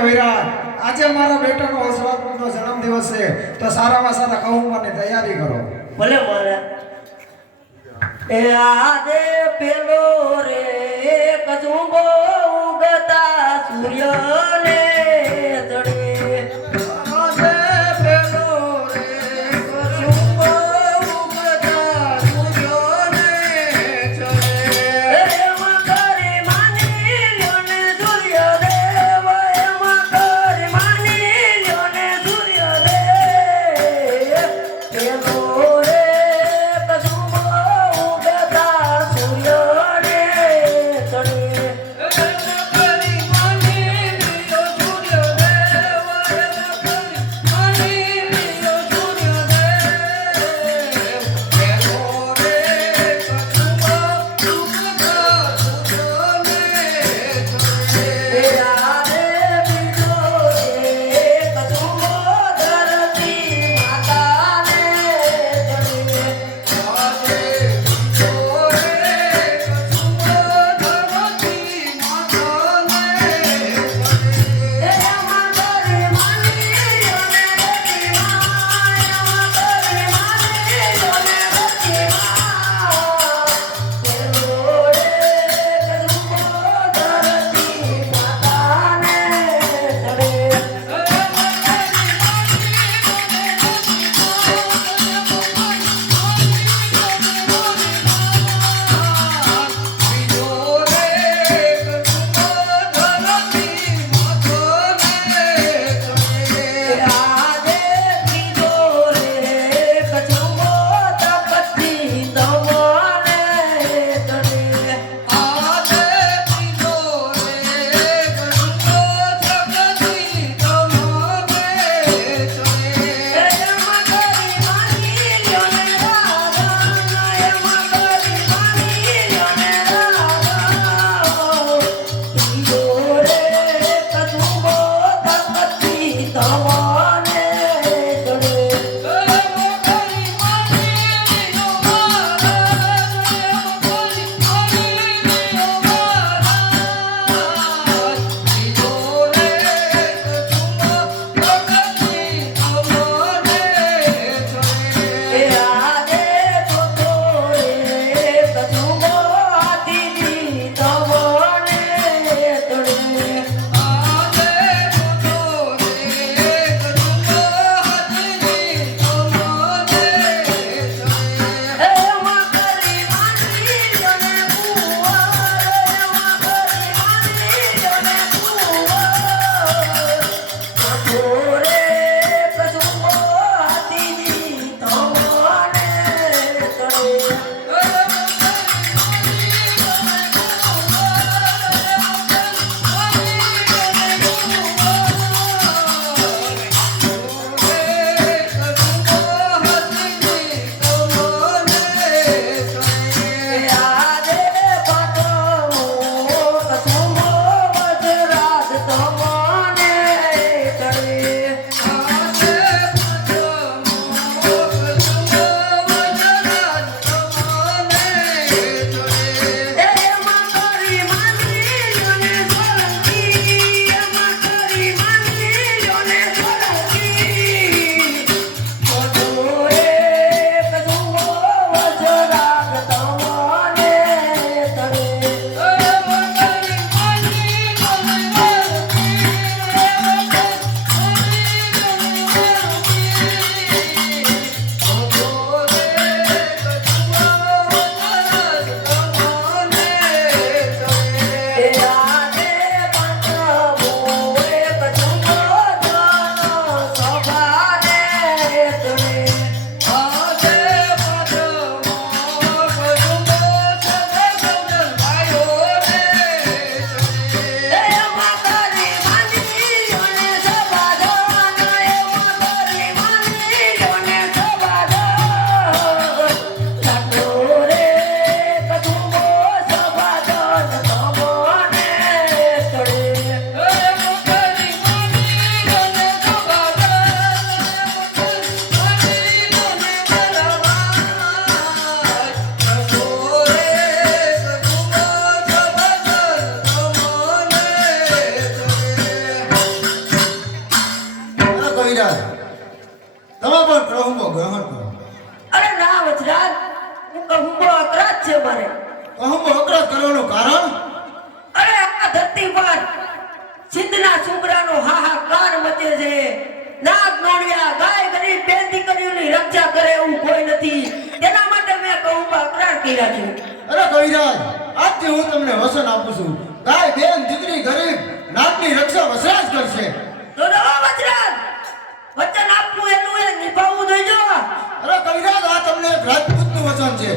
કવિરા આજે મારા બેટાનો હસવાતનો જન્મદિવસ છે. તો સારામાં સારા કૌમની તૈયારી કરો. ભલે ભલે એ આદે પેલો રે કજુંબો ઉગતા સૂર્યને ચડે. કહુંબો ગ્રહણ કરો. અરે ના વજરાજ હું કહુંબો અકરાજ છે મારે. કહુંબો અકરાજ કરવાનું કારણ? અરે આ ધરતી પર સિંધના છોકરાનો હાહાકાર મચે છે. નાગ નોડિયા ગાય ગરીબ બેન દીકરીઓની રક્ષા કરે એવું કોઈ નથી. તેના માટે મેં કહુંબા અકરાર કર્યા છે. અરે કવિરાજ આજથી હું તમને વસન આપું છું. ગાય બેન દીકરી ગરીબ નાગની રક્ષા વસરાજ કરશે. તો વસરાજ વચન આપવું એનું એ નિભાવવું જોઈએ. અરે કવિરાજ આ તમને રાજપૂતનું વચન છે.